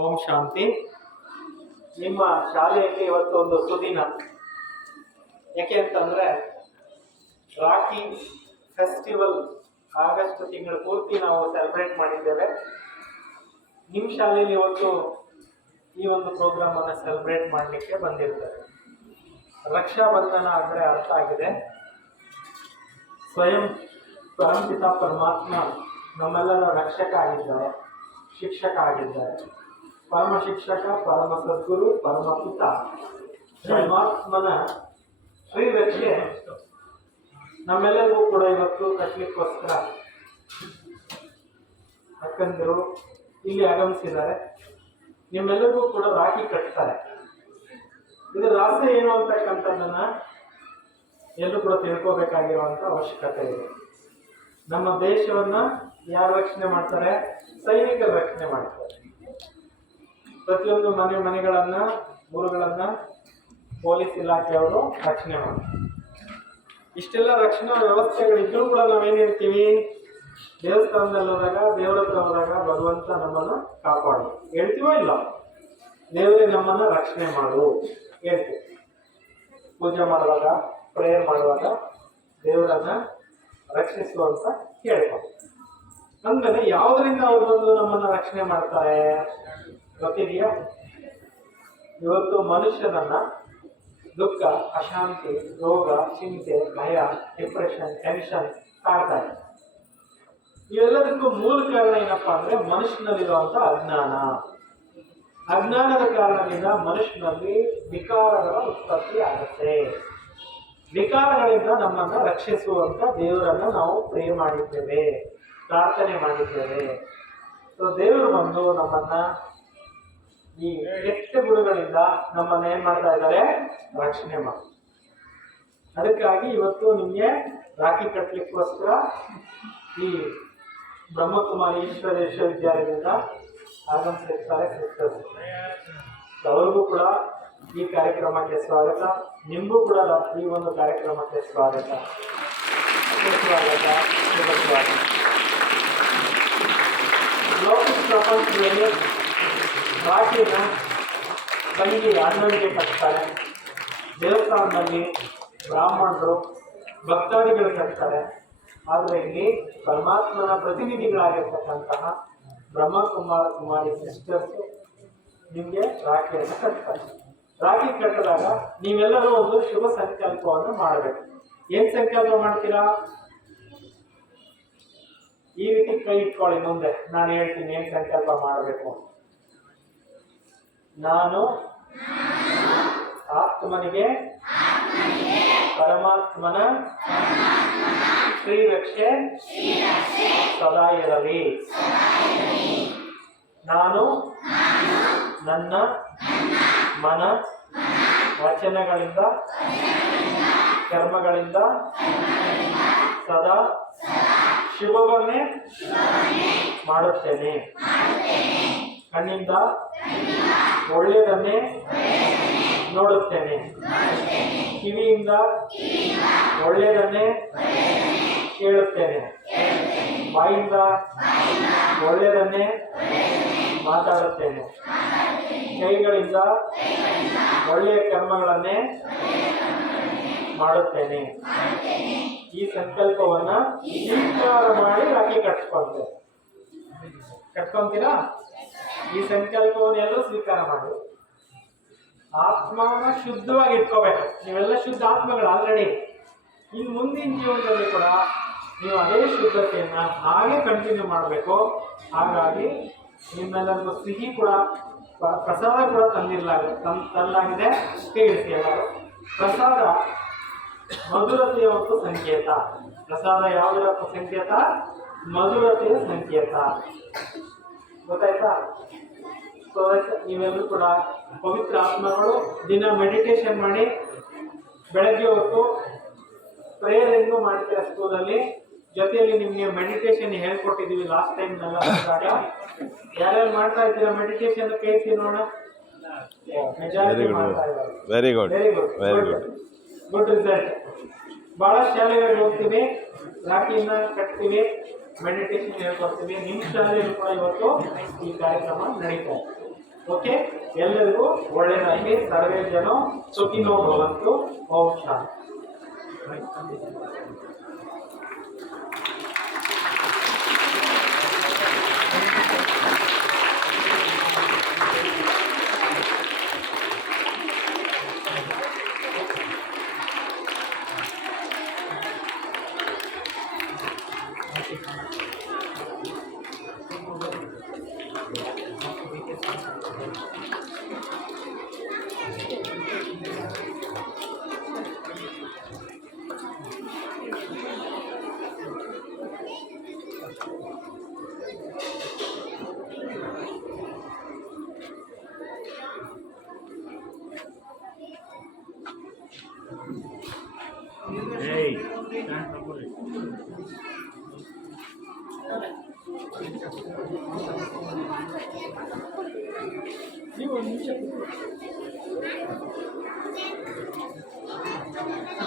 ಓಂ ಶಾಂತಿ. ನಿಮ್ಮ ಶಾಲೆಯಲ್ಲಿ ಇವತ್ತು ಒಂದು ಸುದಿನ. ಯಾಕೆ ಅಂತಂದ್ರೆ ರಾಖಿ ಫೆಸ್ಟಿವಲ್ ಆಗಸ್ಟ್ ತಿಂಗಳು ಪೂರ್ತಿ ನಾವು ಸೆಲೆಬ್ರೇಟ್ ಮಾಡಿದ್ದೇವೆ. ನಿಮ್ಮ ಶಾಲೆಯಲ್ಲಿ ಇವತ್ತು ಈ ಒಂದು ಪ್ರೋಗ್ರಾಮನ್ನು ಸೆಲೆಬ್ರೇಟ್ ಮಾಡಲಿಕ್ಕೆ ಬಂದಿರ್ತಾರೆ. ರಕ್ಷಾ ಬಂಧನ ಅಂದರೆ ಅರ್ಥ ಆಗಿದೆ. ಸ್ವಯಂ ಪ್ರಾಂತಿತ ಪರಮಾತ್ಮ ನಮ್ಮೆಲ್ಲರ ರಕ್ಷಕ ಆಗಿದ್ದಾರೆ, ಶಿಕ್ಷಕ ಆಗಿದ್ದಾರೆ. ಪರಮ ಶಿಕ್ಷಕ, ಪರಮ ಸದ್ಗುರು, ಪರಮ ಪಿತ ಪರಮಾತ್ಮನ ಶ್ರೀರಕ್ಷೆ ನಮ್ಮೆಲ್ಲರಿಗೂ ಕೂಡ ಇವತ್ತು ಕಟ್ಟಲಿಕ್ಕೋಸ್ಕರ ಅಕ್ಕಂದಿರು ಇಲ್ಲಿ ಆಗಮಿಸಿದ್ದಾರೆ. ನಿಮ್ಮೆಲ್ಲರಿಗೂ ಕೂಡ ರಾಖಿ ಕಟ್ತಾರೆ. ಇದರ ರಾಸೆ ಏನು ಅಂತಕ್ಕಂಥದ್ದನ್ನ ಎಲ್ಲರೂ ಕೂಡ ತಿಳ್ಕೋಬೇಕಾಗಿರುವಂತ ಅವಶ್ಯಕತೆ ಇದೆ. ನಮ್ಮ ದೇಶವನ್ನ ಯಾರು ರಕ್ಷಣೆ ಮಾಡ್ತಾರೆ? ಸೈನಿಕರು ರಕ್ಷಣೆ ಮಾಡ್ತಾರೆ. ಪ್ರತಿಯೊಂದು ಮನೆ ಮನೆಗಳನ್ನ, ಊರುಗಳನ್ನ ಪೊಲೀಸ್ ಇಲಾಖೆಯವರು ರಕ್ಷಣೆ ಮಾಡ್ತಾರೆ. ಇಷ್ಟೆಲ್ಲ ರಕ್ಷಣಾ ವ್ಯವಸ್ಥೆಗಳಿದ್ರೂ ಕೂಡ ನಾವೇನ್ ಹೇಳ್ತೀವಿ? ದೇವಸ್ಥಾನದಲ್ಲಿ ಹೋದಾಗ ದೇವರ ಹತ್ರ ಹೋದಾಗ ಭಗವಂತ ನಮ್ಮನ್ನ ಕಾಪಾಡು ಹೇಳ್ತೀವೋ ಇಲ್ಲ? ದೇವರೇ ನಮ್ಮನ್ನ ರಕ್ಷಣೆ ಮಾಡು ಹೇಳ್ತೀವಿ. ಪೂಜೆ ಮಾಡುವಾಗ, ಪ್ರೇಯರ್ ಮಾಡುವಾಗ ದೇವರನ್ನ ರಕ್ಷಿಸು ಅಂತ ಹೇಳ್ಕೊ ಅಂದ್ರೆ ಯಾವುದರಿಂದ ಅವ್ರು ಬಂದು ನಮ್ಮನ್ನ ರಕ್ಷಣೆ ಮಾಡ್ತಾರೆ? ಗೊತ್ತಿದೆಯಾ ಇವತ್ತು ಮನುಷ್ಯನನ್ನ ದುಃಖ, ಅಶಾಂತಿ, ರೋಗ, ಚಿಂತೆ, ಭಯ ಡಿಪ್ರೆಷನ್ ಟೆನ್ಷನ್ ಕಾಡ್ತಾ ಇದೆ. ಇವೆಲ್ಲದಕ್ಕೂ ಮೂಲ ಕಾರಣ ಏನಪ್ಪಾ ಅಂದ್ರೆ ಮನುಷ್ಯನಲ್ಲಿರುವಂತ ಅಜ್ಞಾನ. ಅಜ್ಞಾನದ ಕಾರಣದಿಂದ ಮನುಷ್ಯನಲ್ಲಿ ವಿಕಾರಗಳ ಉತ್ಪತ್ತಿ ಆಗುತ್ತೆ. ವಿಕಾರಗಳಿಂದ ನಮ್ಮನ್ನ ರಕ್ಷಿಸುವಂತ ದೇವರನ್ನ ನಾವು ಪ್ರೇ ಮಾಡಿದ್ದೇವೆ, ಪ್ರಾರ್ಥನೆ ಮಾಡಿದ್ದೇವೆ. ಸೊ ದೇವರು ಬಂದು ನಮ್ಮನ್ನ ಈ ಎಷ್ಟು ಗುಣಗಳಿಂದ ನಮ್ಮನ್ನ ಏನ್ ಮಾಡ್ತಾ ಇದ್ದಾರೆ? ರಕ್ಷಣೆ ಮಾಡಿ ಅದಕ್ಕಾಗಿ ಇವತ್ತು ನಿಮಗೆ ರಾಖಿ ಕಟ್ಟಲಿಕ್ಕೋಸ್ಕರ ಈ ಬ್ರಹ್ಮಕುಮಾರಿ ಈಶ್ವರ ವಿಶ್ವವಿದ್ಯಾಲಯದಿಂದ ಆಗಮಿಸಿರ್ತಾರೆ ಸಿಸ್ಟರ್ಸ್ ಅವರಿಗೂ ಕೂಡ ಈ ಕಾರ್ಯಕ್ರಮಕ್ಕೆ ಸ್ವಾಗತ. ನಿಮಗೂ ಕೂಡ ಈ ಒಂದು ಕಾರ್ಯಕ್ರಮಕ್ಕೆ ಸ್ವಾಗತ. ಸ್ವಾಗತ. ಸ್ವಾಗತ. ಪ್ರಪಂಚದಲ್ಲಿ ರಾಖಿನ ಕಣ್ಣಿಗೆ ಅಣ್ಣನಿಗೆ ಕಟ್ತಾರೆ ದೇವಸ್ಥಾನದಲ್ಲಿ ಬ್ರಾಹ್ಮಣರು ಭಕ್ತಾದಿಗಳು ಕಟ್ತಾರೆ ಆದರೆ ಇಲ್ಲಿ ಪರಮಾತ್ಮನ ಪ್ರತಿನಿಧಿಗಳಾಗಿರ್ತಕ್ಕಂತಹ ಬ್ರಹ್ಮಕುಮಾರ, ಕುಮಾರಿ ಸಿಸ್ಟರ್ಸ್ ನಿಮಗೆ ರಾಖಿಯನ್ನು ಕಟ್ತಾರೆ. ರಾಖಿ ಕಟ್ಟಿದಾಗ ನೀವೆಲ್ಲರೂ ಒಂದು ಶುಭ ಸಂಕಲ್ಪವನ್ನು ಮಾಡಬೇಕು. ಏನ್ ಸಂಕಲ್ಪ ಮಾಡ್ತೀರಾ? ಈ ರೀತಿ ಕೈ ಇಟ್ಕೊಳ್ಳಿ ಮುಂದೆ. ನಾನು ಹೇಳ್ತೀನಿ ಏನ್ ಸಂಕಲ್ಪ ಮಾಡಬೇಕು ನಾನು ಆತ್ಮನಿಗೆ ಪರಮಾತ್ಮನ ಶ್ರೀರಕ್ಷೆ ಸದಾ ಇರಲಿ. ನಾನು ನನ್ನ ಮನ ವಚನಗಳಿಂದ ಕರ್ಮಗಳಿಂದ ಸದಾ ಶುಭವನ್ನೇ ಮಾಡುತ್ತೇನೆ. ಕಣ್ಣಿಂದ ಒಳ್ಳೆಯದನ್ನೇ ನೋಡುತ್ತೇನೆ. ಕಿವಿಯಿಂದ ಒಳ್ಳೆಯದನ್ನೇ ಕೇಳುತ್ತೇನೆ. ಬಾಯಿಂದ ಒಳ್ಳೆಯದನ್ನೇ ಮಾತಾಡುತ್ತೇನೆ. ಕೈಗಳಿಂದ ಒಳ್ಳೆಯ ಕರ್ಮಗಳನ್ನೇ ಮಾಡುತ್ತೇನೆ. ಈ ಸಂಕಲ್ಪವನ್ನ ಸ್ವೀಕಾರ ಮಾಡಿ ರಾಖಿ ಕಟ್ಕೊಳ್ತೇನೆ ಕಟ್ಕೊಂತೀರಾ ಈ ಸಂಕಲ್ಪವನ್ನು ಎಲ್ಲರೂ ಸ್ವೀಕಾರ ಮಾಡಿ. ಆತ್ಮನ ಶುದ್ಧವಾಗಿ ಇಟ್ಕೋಬೇಕು ನೀವೆಲ್ಲ ಶುದ್ಧ ಆತ್ಮಗಳು ಆಲ್ರೆಡಿ ಇನ್ನು ಮುಂದಿನ ಜೀವನದಲ್ಲಿ ಕೂಡ ನೀವು ಅದೇ ಶುದ್ಧತೆಯನ್ನ ಹಾಗೆ ಕಂಟಿನ್ಯೂ ಮಾಡಬೇಕು. ಹಾಗಾಗಿ ನಿಮ್ಮೆಲ್ಲರಿಗೂ ಸಿಹಿ ಕೂಡ ಪ್ರಸಾದ ಕೂಡ ತಂದಿರಲಾಗ ತನ್ ತಂದಾಗಿದೆ. ಕೈ ಎಲ್ಲರೂ. ಪ್ರಸಾದ ಮಧುರತೆಯ ಒಂದು ಸಂಕೇತ. ಪ್ರಸಾದ ಯಾವುದರ ಸಂಕೇತ? ಮಧುರತೆಯ ಸಂಕೇತ. ಗೊತ್ತಾಯ್ತಾ? ಸೊ ನೀವೆಲ್ಲರೂ ಕೂಡ ಪವಿತ್ರ ಆತ್ಮಗಳು ದಿನ ಮೆಡಿಟೇಷನ್ ಮಾಡಿ ಬೆಳಗ್ಗೆ ಹೊತ್ತು ಪ್ರೇಯರ್ ಎಂದು ಮಾಡ್ತೀರಾ ಸ್ಕೂಲಲ್ಲಿ ಜೊತೆಯಲ್ಲಿ ನಿಮಗೆ ಮೆಡಿಟೇಷನ್ ಹೇಳ್ಕೊಟ್ಟಿದ್ದೀವಿ ಲಾಸ್ಟ್ ಟೈಮ್ ನಲ್ಲ ಯಾರ್ಯಾರು ಮಾಡ್ತಾ ಇದ್ದೀರಾ ಮೆಡಿಟೇಷನ್ ಕೇಳ್ತೀವಿ ನೋಡೋಣ? Very good very good very good good result ಬಹಳ ಶಾಲೆಗಳಿಗೆ ಹೋಗ್ತೀವಿ. ರಾಖಿಯನ್ನ ಕಟ್ತೀವಿ. ಮೆಡಿಟೇಷನ್ ಹೇಳ್ಕೊಡ್ತೀವಿ. ನಿಮ್ಮ ಶಾಲೆ ಕೂಡ ಇವತ್ತು ಈ ಕಾರ್ಯಕ್ರಮ ನಡೀತಾ ಓಕೆ ಎಲ್ಲರಿಗೂ ಒಳ್ಳೆಯದಾಗಿ ಸರ್ವೇ ಜನ ಸುಖಿನೋ ಭವಂತು ಓಂ ನೀವು ಒಂದು ನಿಮಿಷ Thank you.